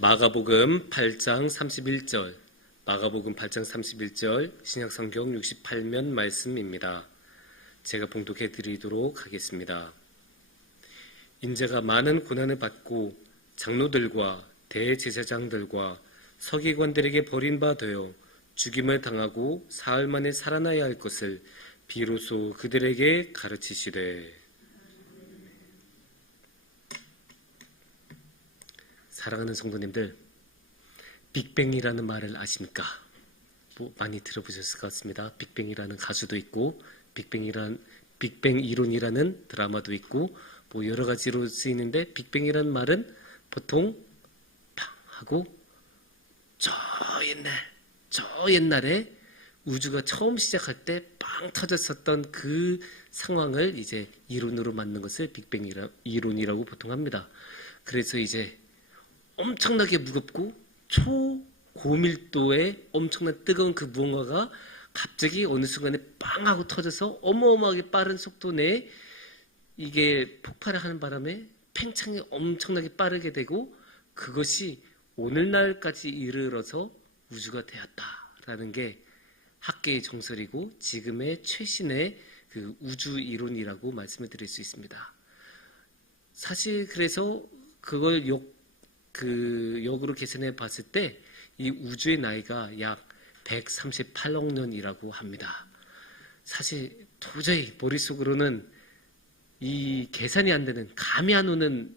마가복음 8장 31절, 마가복음 8장 31절 신약성경 68면 말씀입니다. 제가 봉독해 드리도록 하겠습니다. 인자가 많은 고난을 받고 장로들과 대제사장들과 서기관들에게 버림바 되어 죽임을 당하고 사흘 만에 살아나야 할 것을 비로소 그들에게 가르치시되. 사랑하는 성도님들, 빅뱅이라는 말을 아십니까? 많이 들어보셨을 것 같습니다. 빅뱅이라는 가수도 있고 빅뱅 이론이라는 드라마도 있고 여러 가지로 쓰이는데, 빅뱅이라는 말은 보통 팡 하고 저 옛날에 우주가 처음 시작할 때 빵 터졌었던 그 상황을 이제 이론으로 만든 것을 빅뱅 이론이라고 보통 합니다. 그래서 이제 엄청나게 무겁고 초고밀도의 엄청난 뜨거운 그 무언가가 갑자기 어느 순간에 빵 하고 터져서 어마어마하게 빠른 속도 내에 이게 폭발을 하는 바람에 팽창이 엄청나게 빠르게 되고, 그것이 오늘날까지 이르러서 우주가 되었다라는 게 학계의 정설이고 지금의 최신의 그 우주 이론이라고 말씀을 드릴 수 있습니다. 사실 그래서 그걸 역으로 계산해 봤을 때 이 우주의 나이가 약 138억 년이라고 합니다. 사실 도저히 머릿속으로는 이 계산이 안 되는, 감이 안 오는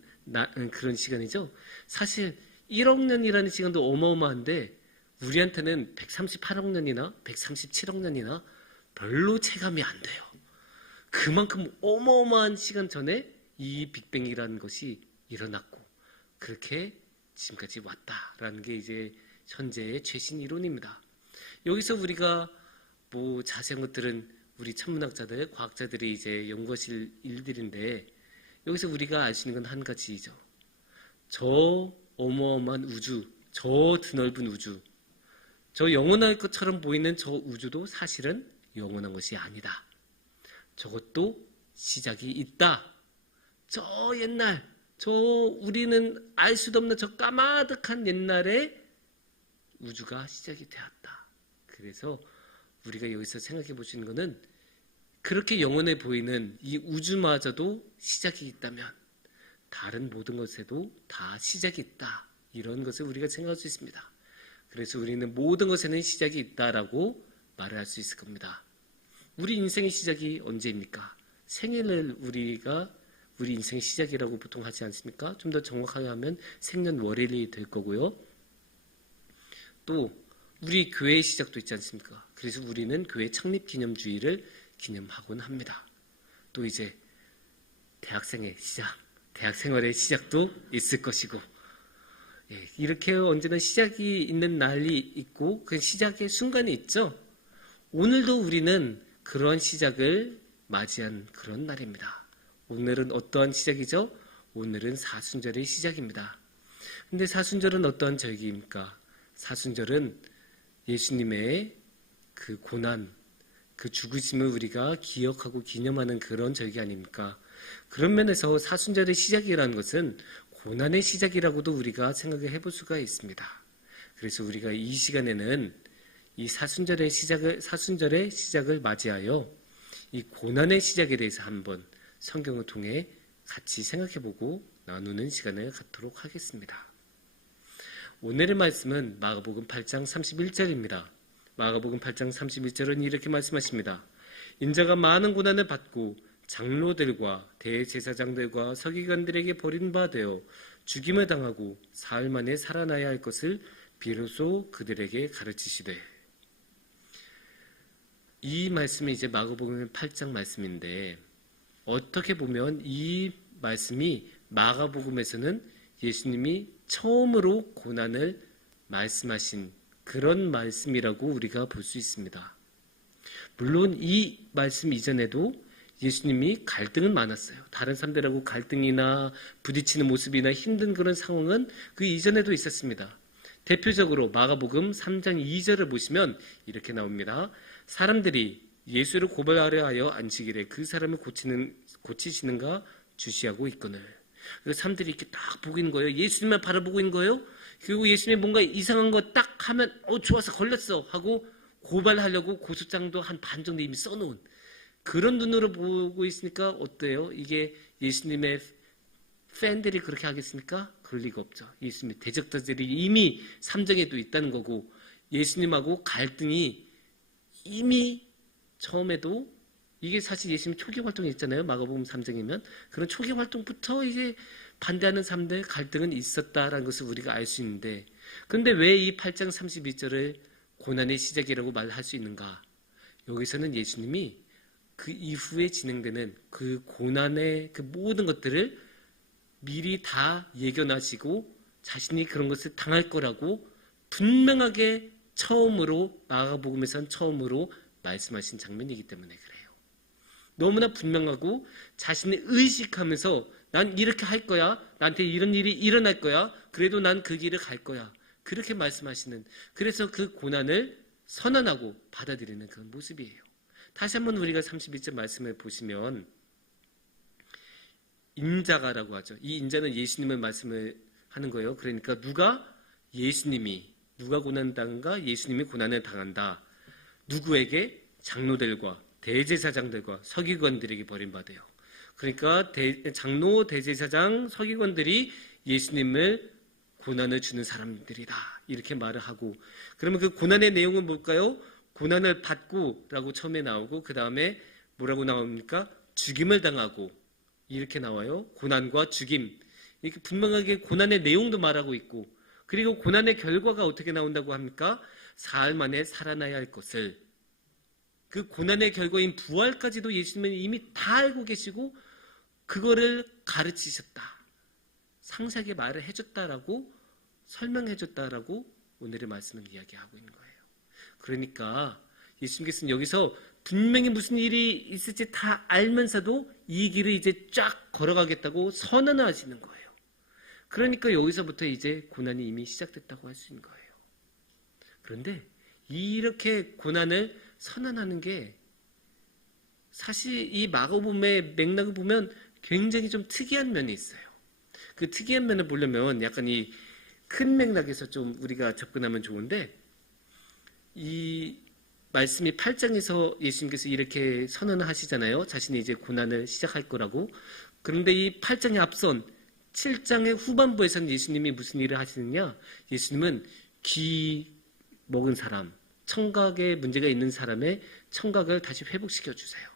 그런 시간이죠. 사실 1억 년이라는 시간도 어마어마한데 우리한테는 138억 년이나 137억 년이나 별로 체감이 안 돼요. 그만큼 어마어마한 시간 전에 이 빅뱅이라는 것이 일어났고 그렇게 지금까지 왔다라는 게 이제 현재의 최신 이론입니다. 여기서 우리가 자세한 것들은 우리 천문학자들, 과학자들이 이제 연구하실 일들인데, 여기서 우리가 알 수 있는 건 한 가지죠. 저 어마어마한 우주, 저 드넓은 우주, 저 영원할 것처럼 보이는 저 우주도 사실은 영원한 것이 아니다. 저것도 시작이 있다. 저 옛날, 우리는 알 수도 없는 저 까마득한 옛날에 우주가 시작이 되었다. 그래서 우리가 여기서 생각해 보시는 것은, 그렇게 영원해 보이는 이 우주마저도 시작이 있다면 다른 모든 것에도 다 시작이 있다. 이런 것을 우리가 생각할 수 있습니다. 그래서 우리는 모든 것에는 시작이 있다라고 말을 할 수 있을 겁니다. 우리 인생의 시작이 언제입니까? 생일을 우리 인생의 시작이라고 보통 하지 않습니까? 좀 더 정확하게 하면 생년월일이 될 거고요. 또 우리 교회의 시작도 있지 않습니까? 그래서 우리는 교회 창립 기념주의를 기념하곤 합니다. 또 이제 대학생의 시작, 대학생활의 시작도 있을 것이고, 이렇게 언제나 시작이 있는 날이 있고 그 시작의 순간이 있죠. 오늘도 우리는 그런 시작을 맞이한 그런 날입니다. 오늘은 어떠한 시작이죠? 오늘은 사순절의 시작입니다. 근데 사순절은 어떠한 절기입니까? 사순절은 예수님의 그 고난, 그 죽으심을 우리가 기억하고 기념하는 그런 절기 아닙니까? 그런 면에서 사순절의 시작이라는 것은 고난의 시작이라고도 우리가 생각을 해볼 수가 있습니다. 그래서 우리가 이 시간에는 이 사순절의 시작을 맞이하여 이 고난의 시작에 대해서 한번 성경을 통해 같이 생각해보고 나누는 시간을 갖도록 하겠습니다. 오늘의 말씀은 마가복음 8장 31절입니다. 마가복음 8장 31절은 이렇게 말씀하십니다. 인자가 많은 고난을 받고 장로들과 대제사장들과 서기관들에게 버림바 되어 죽임을 당하고 사흘 만에 살아나야 할 것을 비로소 그들에게 가르치시되. 이 말씀이 이제 마가복음 8장 말씀인데, 어떻게 보면 이 말씀이 마가복음에서는 예수님이 처음으로 고난을 말씀하신 그런 말씀이라고 우리가 볼 수 있습니다. 물론 이 말씀 이전에도 예수님이 갈등은 많았어요. 다른 사람들하고 갈등이나 부딪히는 모습이나 힘든 그런 상황은 그 이전에도 있었습니다. 대표적으로 마가복음 3장 2절을 보시면 이렇게 나옵니다. 사람들이 예수를 고발하려 하여 앉히기를 그 사람을 고치시는가 주시하고 있거늘. 사람들이 이렇게 딱 보고 있는 거예요. 예수님만 바라보고 있는 거예요. 그리고 예수님이 뭔가 이상한 거 딱 하면 좋아서 걸렸어 하고 고발하려고 고소장도 한 반 정도 이미 써놓은 그런 눈으로 보고 있으니까 어때요? 이게 예수님의 팬들이 그렇게 하겠습니까? 그럴 리가 없죠. 예수님의 대적자들이 이미 삼정에도 있다는 거고 예수님하고 갈등이 이미 처음에도 이게 사실 예수님 초기 활동이 있잖아요. 마가복음 3장이면 그런 초기 활동부터 이제 반대하는 사람들 갈등은 있었다라는 것을 우리가 알 수 있는데 그런데 왜 이 8장 32절을 고난의 시작이라고 말할 수 있는가? 여기서는 예수님이 그 이후에 진행되는 그 고난의 그 모든 것들을 미리 다 예견하시고 자신이 그런 것을 당할 거라고 분명하게 처음으로 마가복음에선 처음으로 말씀하신 장면이기 때문에 그래요. 너무나 분명하고 자신이 의식하면서 난 이렇게 할 거야. 나한테 이런 일이 일어날 거야. 그래도 난 그 길을 갈 거야. 그렇게 말씀하시는 그래서 그 고난을 선언하고 받아들이는 그런 모습이에요. 다시 한번 우리가 32절 말씀을 보시면 인자가라고 하죠. 이 인자는 예수님을 말씀을 하는 거예요. 그러니까 누가 고난당한가? 예수님이 고난을 당한다. 누구에게? 장로들과 대제사장들과 서기관들에게 버림받아요. 그러니까 장로, 대제사장, 서기관들이 예수님을 고난을 주는 사람들이다. 이렇게 말을 하고 그러면 그 고난의 내용은 뭘까요? 고난을 받고 라고 처음에 나오고 그 다음에 뭐라고 나옵니까? 죽임을 당하고 이렇게 나와요. 고난과 죽임. 이렇게 분명하게 고난의 내용도 말하고 있고 그리고 고난의 결과가 어떻게 나온다고 합니까? 사흘 만에 살아나야 할 것을 그 고난의 결과인 부활까지도 예수님은 이미 다 알고 계시고 그거를 가르치셨다. 상세하게 말을 해줬다라고 설명해줬다라고 오늘의 말씀을 이야기하고 있는 거예요. 그러니까 예수님께서는 여기서 분명히 무슨 일이 있을지 다 알면서도 이 길을 이제 쫙 걸어가겠다고 선언을 하시는 거예요. 그러니까 여기서부터 이제 고난이 이미 시작됐다고 할 수 있는 거예요. 그런데 이렇게 고난을 선언하는 게 사실 이 마가복음의 맥락을 보면 굉장히 좀 특이한 면이 있어요. 그 특이한 면을 보려면 약간 이 큰 맥락에서 좀 우리가 접근하면 좋은데 이 말씀이 8장에서 예수님께서 이렇게 선언을 하시잖아요. 자신이 이제 고난을 시작할 거라고. 그런데 이 8장에 앞선 7장의 후반부에서는 예수님이 무슨 일을 하시느냐? 예수님은 귀 먹은 사람, 청각에 문제가 있는 사람의 청각을 다시 회복시켜 주세요.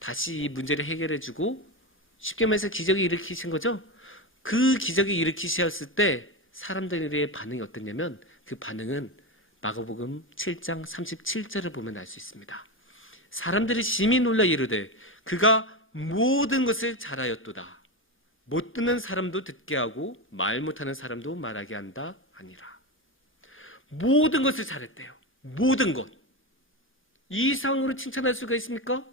다시 이 문제를 해결해 주고 쉽게 말해서 기적을 일으키신 거죠. 그 기적을 일으키셨을 때 사람들의 반응이 어땠냐면 그 반응은 마가복음 7장 37절을 보면 알 수 있습니다. 사람들이 심히 놀라 이르되 그가 모든 것을 잘하였도다. 못 듣는 사람도 듣게 하고 말 못하는 사람도 말하게 한다 아니라. 모든 것을 잘했대요. 모든 것. 이 이상으로 칭찬할 수가 있습니까?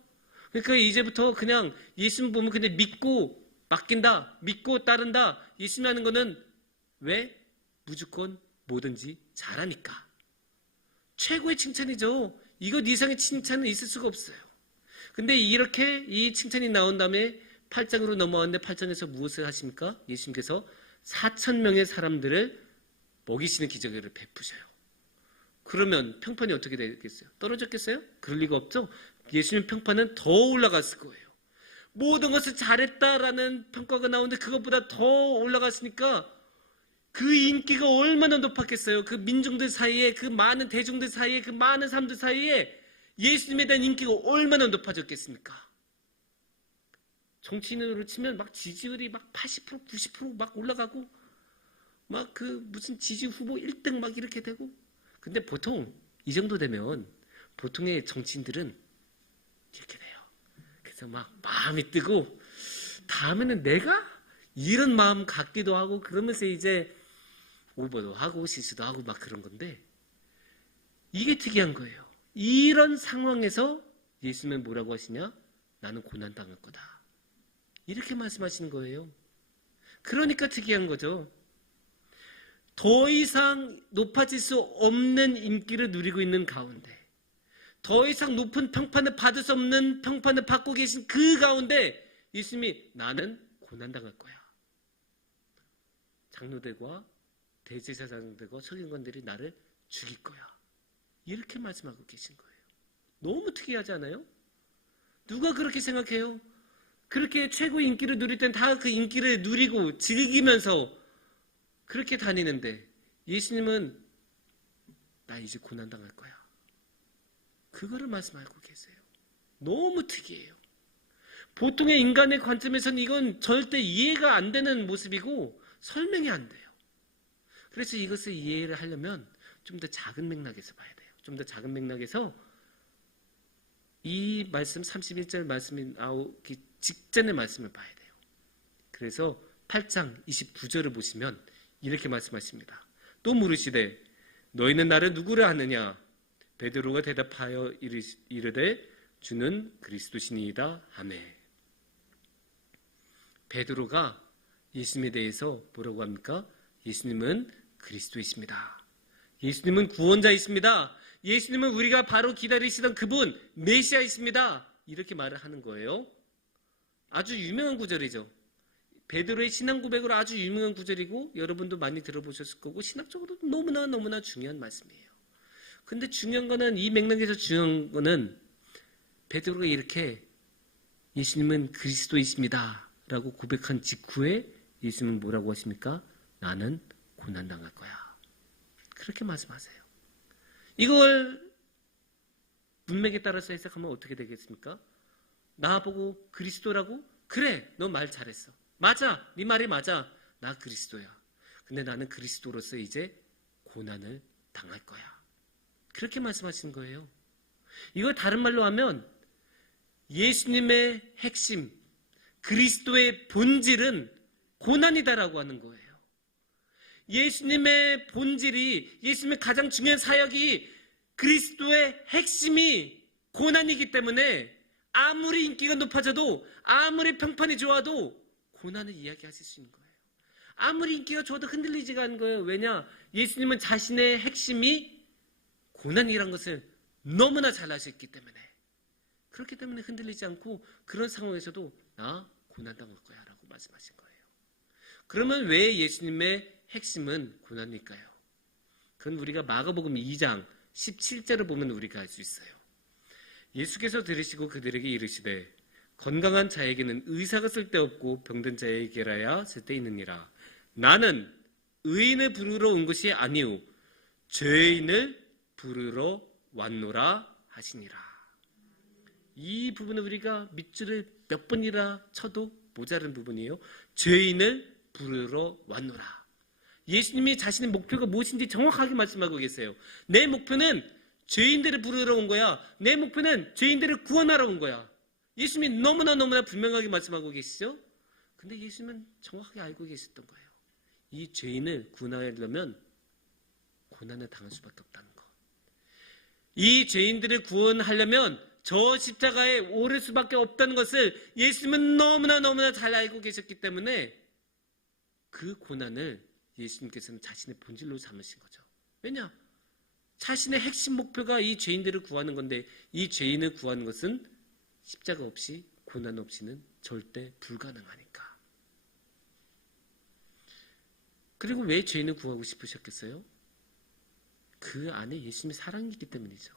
그러니까 이제부터 그냥 예수님 보면 그냥 믿고 맡긴다. 믿고 따른다. 예수님 하는 거는 왜? 무조건 뭐든지 잘하니까. 최고의 칭찬이죠. 이것 이상의 칭찬은 있을 수가 없어요. 근데 이렇게 이 칭찬이 나온 다음에 8장으로 넘어왔는데 8장에서 무엇을 하십니까? 예수님께서 4,000명의 사람들을 먹이시는 기적을 베푸셔요. 그러면 평판이 어떻게 되겠어요? 떨어졌겠어요? 그럴 리가 없죠. 예수님 평판은 더 올라갔을 거예요. 모든 것을 잘했다라는 평가가 나오는데 그것보다 더 올라갔으니까 그 인기가 얼마나 높았겠어요. 그 민중들 사이에, 그 많은 대중들 사이에, 그 많은 사람들 사이에 예수님에 대한 인기가 얼마나 높아졌겠습니까? 정치인으로 치면 막 지지율이 막 80%, 90% 올라가고 막 그 무슨 지지 후보 1등 막 이렇게 되고. 근데 보통 이 정도 되면 보통의 정치인들은 이렇게 돼요. 그래서 막 마음이 뜨고 다음에는 내가 이런 마음 갖기도 하고 그러면서 이제 오버도 하고 실수도 하고 막 그런 건데 이게 특이한 거예요. 이런 상황에서 예수님은 뭐라고 하시냐? 나는 고난당할 거다. 이렇게 말씀하시는 거예요. 그러니까 특이한 거죠. 더 이상 높아질 수 없는 인기를 누리고 있는 가운데 더 이상 높은 평판을 받을 수 없는 평판을 받고 계신 그 가운데 예수님이 나는 고난당할 거야. 장로들과 대제사장들과 서기관들이 나를 죽일 거야. 이렇게 말씀하고 계신 거예요. 너무 특이하지 않아요? 누가 그렇게 생각해요? 그렇게 최고의 인기를 누릴 땐 다 그 인기를 누리고 즐기면서 그렇게 다니는데 예수님은 나 이제 고난당할 거야. 그거를 말씀하고 계세요. 너무 특이해요. 보통의 인간의 관점에서는 이건 절대 이해가 안 되는 모습이고 설명이 안 돼요. 그래서 이것을 이해를 하려면 좀 더 작은 맥락에서 봐야 돼요. 좀 더 작은 맥락에서 이 말씀 31절 말씀이 나오기 직전의 말씀을 봐야 돼요. 그래서 8장 29절을 보시면 이렇게 말씀하십니다. 또 물으시되 너희는 나를 누구를 아느냐? 베드로가 대답하여 이르되 주는 그리스도시니이다 하매. 베드로가 예수님에 대해서 뭐라고 합니까? 예수님은 그리스도이십니다. 예수님은 구원자이십니다. 예수님은 우리가 바로 기다리시던 그분 메시아이십니다. 이렇게 말을 하는 거예요. 아주 유명한 구절이죠. 베드로의 신앙 고백으로 아주 유명한 구절이고 여러분도 많이 들어보셨을 거고 신학적으로도 너무나 중요한 말씀이에요. 근데 중요한 거는 이 맥락에서 중요한 거는 베드로가 이렇게 예수님은 그리스도이십니다 라고 고백한 직후에 예수님은 뭐라고 하십니까? 나는 고난당할 거야. 그렇게 말씀하세요. 이걸 문맥에 따라서 해석하면 어떻게 되겠습니까? 나보고 그리스도라고? 그래, 너 말 잘했어. 맞아, 네 말이 맞아. 나 그리스도야. 근데 나는 그리스도로서 이제 고난을 당할 거야. 그렇게 말씀하신 거예요. 이걸 다른 말로 하면 예수님의 핵심, 그리스도의 본질은 고난이다라고 하는 거예요. 예수님의 본질이, 예수님의 가장 중요한 사역이 그리스도의 핵심이 고난이기 때문에 아무리 인기가 높아져도 아무리 평판이 좋아도 고난을 이야기하실 수 있는 거예요. 아무리 인기가 좋아도 흔들리지가 않은 거예요. 왜냐? 예수님은 자신의 핵심이 고난이란 것을 너무나 잘 아셨기 때문에. 그렇기 때문에 흔들리지 않고 그런 상황에서도 나 고난당할 거야 라고 말씀하신 거예요. 그러면 왜 예수님의 핵심은 고난일까요? 그건 우리가 마가복음 2장 17절을 보면 우리가 알 수 있어요. 예수께서 들으시고 그들에게 이르시되 건강한 자에게는 의사가 쓸데없고 병든 자에게라야 쓸데있느니라. 나는 의인을 부르러 온 것이 아니오 죄인을 부르러 왔노라 하시니라. 이 부분은 우리가 밑줄을 몇 번이나 쳐도 모자른 부분이에요. 죄인을 부르러 왔노라. 예수님이 자신의 목표가 무엇인지 정확하게 말씀하고 계세요. 내 목표는 죄인들을 부르러 온 거야. 내 목표는 죄인들을 구원하러 온 거야. 예수님이 너무나 분명하게 말씀하고 계시죠? 근데 예수님은 정확하게 알고 계셨던 거예요. 이 죄인을 구원하려면 고난을 당할 수밖에 없다는 거. 이 죄인들을 구원하려면 저 십자가에 오를 수밖에 없다는 것을 예수님은 너무나 잘 알고 계셨기 때문에 그 고난을 예수님께서는 자신의 본질로 삼으신 거죠. 왜냐? 자신의 핵심 목표가 이 죄인들을 구하는 건데 이 죄인을 구하는 것은 십자가 없이 고난 없이는 절대 불가능하니까. 그리고 왜 죄인을 구하고 싶으셨겠어요? 그 안에 예수님의 사랑이 있기 때문이죠.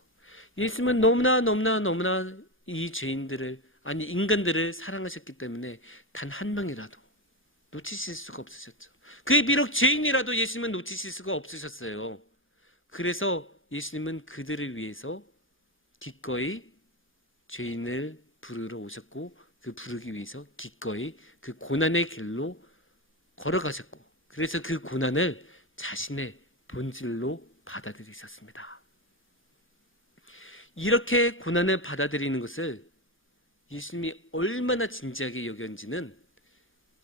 예수님은 너무나 이 죄인들을, 아니 인간들을 사랑하셨기 때문에 단 한 명이라도 놓치실 수가 없으셨죠. 그게 비록 죄인이라도 예수님은 놓치실 수가 없으셨어요. 그래서 예수님은 그들을 위해서 기꺼이 죄인을 부르러 오셨고 그 부르기 위해서 기꺼이 그 고난의 길로 걸어가셨고 그래서 그 고난을 자신의 본질로 받아들이셨습니다. 이렇게 고난을 받아들이는 것을 예수님이 얼마나 진지하게 여겼는지는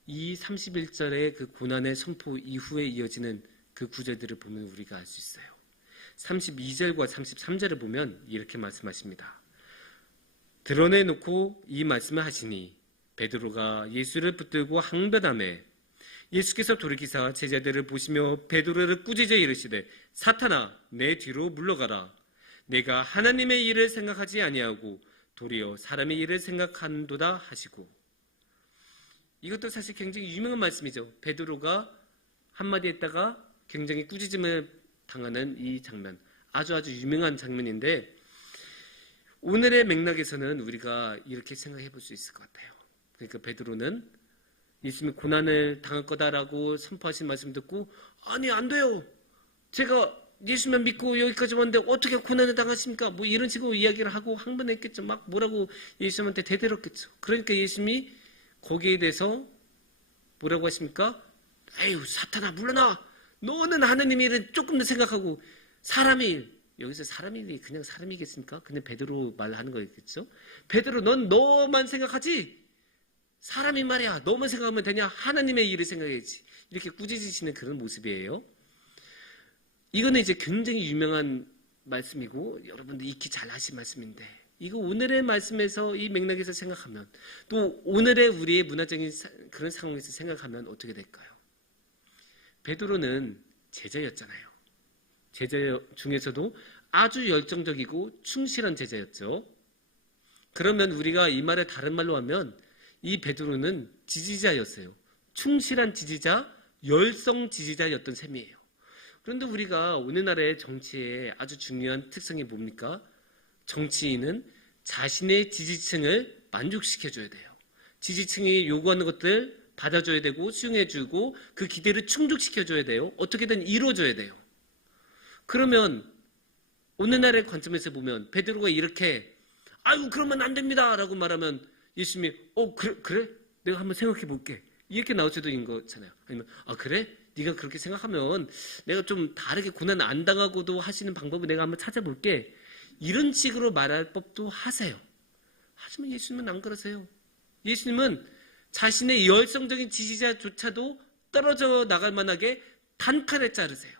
이 31절의 그 고난의 선포 이후에 이어지는 그 구절들을 보면 우리가 알 수 있어요. 32절과 33절을 보면 이렇게 말씀하십니다. 드러내놓고 이 말씀을 하시니 베드로가 예수를 붙들고 항변하매 예수께서 돌이키사 제자들을 보시며 베드로를 꾸짖어 이르시되 사탄아 내 뒤로 물러가라. 내가 하나님의 일을 생각하지 아니하고 도리어 사람의 일을 생각한도다 하시고. 이것도 사실 굉장히 유명한 말씀이죠. 베드로가 한마디 했다가 굉장히 꾸짖음을 당하는 이 장면, 아주 유명한 장면인데 오늘의 맥락에서는 우리가 이렇게 생각해 볼 수 있을 것 같아요. 그러니까 베드로는 예수님이 고난을 당할 거다라고 선포하신 말씀 듣고 아니 안 돼요. 제가 예수만 믿고 여기까지 왔는데 어떻게 고난을 당하십니까? 뭐 이런 식으로 이야기를 하고 항변했겠죠. 막 뭐라고 예수님한테 대들었겠죠. 그러니까 예수님이 거기에 대해서 뭐라고 하십니까? 에휴 사탄아 물러나. 너는 하느님의 일은 조금 더 생각하고 사람의 일. 여기서 사람의 일이 그냥 사람이겠습니까? 근데 베드로 말하는 거겠죠. 베드로 넌 너만 생각하지? 사람이 말이야. 너만 생각하면 되냐? 하나님의 일을 생각해야지. 이렇게 꾸짖으시는 그런 모습이에요. 이거는 이제 굉장히 유명한 말씀이고 여러분들 익히 잘 하신 말씀인데 이거 오늘의 말씀에서 이 맥락에서 생각하면 또 오늘의 우리의 문화적인 그런 상황에서 생각하면 어떻게 될까요? 베드로는 제자였잖아요. 제자 중에서도 아주 열정적이고 충실한 제자였죠. 그러면 우리가 이 말을 다른 말로 하면 이 베드로는 지지자였어요. 충실한 지지자, 열성 지지자였던 셈이에요. 그런데 우리가 오늘날의 정치의 아주 중요한 특성이 뭡니까? 정치인은 자신의 지지층을 만족시켜줘야 돼요. 지지층이 요구하는 것들 받아줘야 되고 수용해주고 그 기대를 충족시켜줘야 돼요. 어떻게든 이루어줘야 돼요. 그러면 오늘날의 관점에서 보면 베드로가 이렇게 아유 그러면 안 됩니다 라고 말하면 예수님이 그래? 내가 한번 생각해 볼게. 이렇게 나올 수도 있는 거잖아요. 아니면 그래? 네가 그렇게 생각하면 내가 좀 다르게 고난 안 당하고도 하시는 방법을 내가 한번 찾아볼게. 이런 식으로 말할 법도 하세요. 하지만 예수님은 안 그러세요. 예수님은 자신의 열성적인 지지자조차도 떨어져 나갈 만하게 단칼에 자르세요.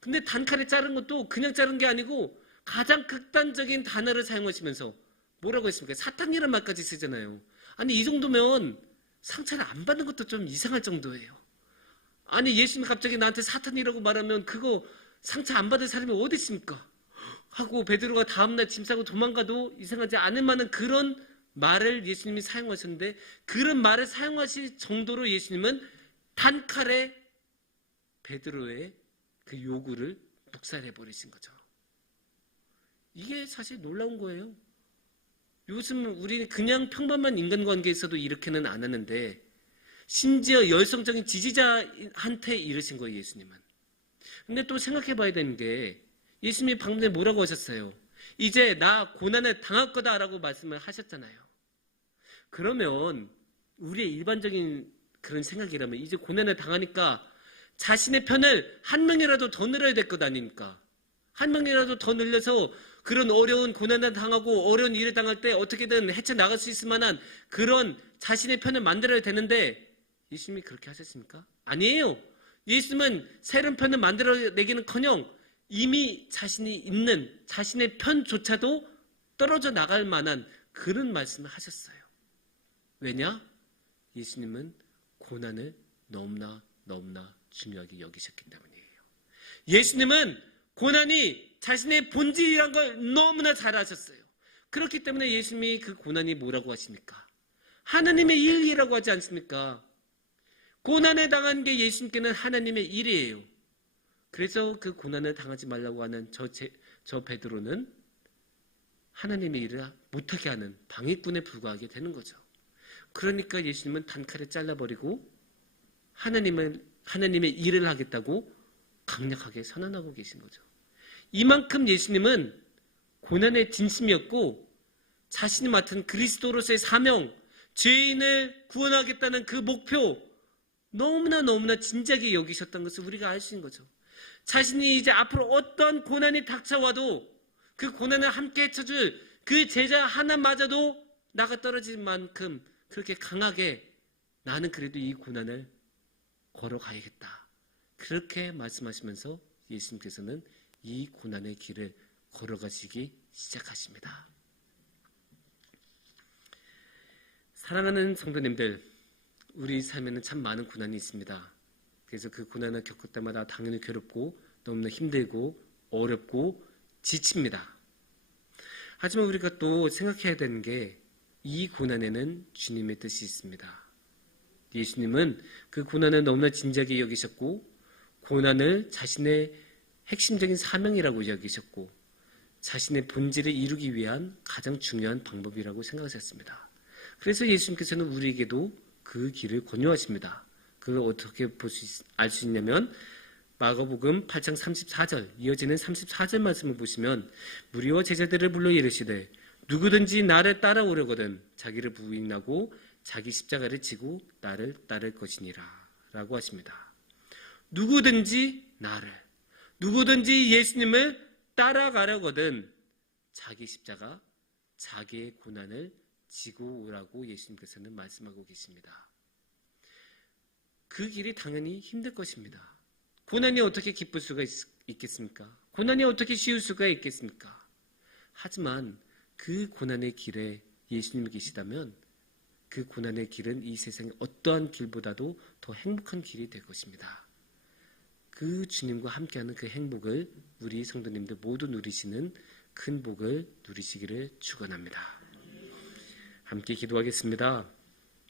근데 단칼에 자른 것도 그냥 자른 게 아니고 가장 극단적인 단어를 사용하시면서 뭐라고 했습니까? 사탄이라는 말까지 쓰잖아요. 아니 이 정도면 상처를 안 받는 것도 좀 이상할 정도예요. 아니 예수님이 갑자기 나한테 사탄이라고 말하면 그거 상처 안 받을 사람이 어디 있습니까? 하고 베드로가 다음날 짐 싸고 도망가도 이상하지 않을 만한 그런 말을 예수님이 사용하셨는데 그런 말을 사용하실 정도로 예수님은 단칼에 베드로의 그 요구를 묵살해버리신 거죠. 이게 사실 놀라운 거예요. 요즘 우리는 그냥 평범한 인간관계에서도 이렇게는 안 하는데 심지어 열성적인 지지자한테 이르신 거예요, 예수님은. 근데 또 생각해 봐야 되는 게 예수님이 방금 전에 뭐라고 하셨어요? 이제 나 고난을 당할 거다라고 말씀을 하셨잖아요. 그러면 우리의 일반적인 그런 생각이라면 이제 고난을 당하니까 자신의 편을 한 명이라도 더 늘어야 될 것 아닙니까? 한 명이라도 더 늘려서 그런 어려운 고난을 당하고 어려운 일을 당할 때 어떻게든 헤쳐나갈 수 있을 만한 그런 자신의 편을 만들어야 되는데 예수님이 그렇게 하셨습니까? 아니에요. 예수님은 새로운 편을 만들어내기는커녕 이미 자신이 있는 자신의 편조차도 떨어져 나갈 만한 그런 말씀을 하셨어요. 왜냐? 예수님은 고난을 너무나 중요하게 여기셨기 때문이에요. 예수님은 고난이 자신의 본질이란 걸 너무나 잘 아셨어요. 그렇기 때문에 예수님이 그 고난이 뭐라고 하십니까? 하나님의 일이라고 하지 않습니까? 고난을 당한 게 예수님께는 하나님의 일이에요. 그래서 그 고난을 당하지 말라고 하는 저 베드로는 하나님의 일을 못하게 하는 방해꾼에 불과하게 되는 거죠. 그러니까 예수님은 단칼에 잘라버리고 하나님의 일을 하겠다고 강력하게 선언하고 계신 거죠. 이만큼 예수님은 고난의 진심이었고 자신이 맡은 그리스도로서의 사명, 죄인을 구원하겠다는 그 목표 너무나 진지하게 여기셨던 것을 우리가 알 수 있는 거죠. 자신이 이제 앞으로 어떤 고난이 닥쳐와도 그 고난을 함께 헤쳐줄 그 제자 하나마저도 나가 떨어질 만큼 그렇게 강하게 나는 그래도 이 고난을 걸어가야겠다. 그렇게 말씀하시면서 예수님께서는 이 고난의 길을 걸어가시기 시작하십니다. 사랑하는 성도님들, 우리 삶에는 참 많은 고난이 있습니다. 그래서 그 고난을 겪을 때마다 당연히 괴롭고 너무나 힘들고 어렵고 지칩니다. 하지만 우리가 또 생각해야 되는 게 이 고난에는 주님의 뜻이 있습니다. 예수님은 그 고난을 너무나 진지하게 여기셨고 고난을 자신의 핵심적인 사명이라고 여기셨고 자신의 본질을 이루기 위한 가장 중요한 방법이라고 생각하셨습니다. 그래서 예수님께서는 우리에게도 그 길을 권유하십니다. 그걸 어떻게 알 수 있냐면 마가복음 8장 34절 이어지는 34절 말씀을 보시면 무리와 제자들을 불러 이르시되 누구든지 나를 따라오려거든 자기를 부인하고 자기 십자가를 지고 나를 따를 것이니라 라고 하십니다. 누구든지 예수님을 따라가려거든 자기 십자가, 자기의 고난을 지고 오라고 예수님께서는 말씀하고 계십니다. 그 길이 당연히 힘들 것입니다. 고난이 어떻게 기쁠 수가 있겠습니까? 고난이 어떻게 쉬울 수가 있겠습니까? 하지만 그 고난의 길에 예수님이 계시다면 그 고난의 길은 이 세상의 어떠한 길보다도 더 행복한 길이 될 것입니다. 그 주님과 함께하는 그 행복을 우리 성도님들 모두 누리시는 큰 복을 누리시기를 축원합니다. 함께 기도하겠습니다.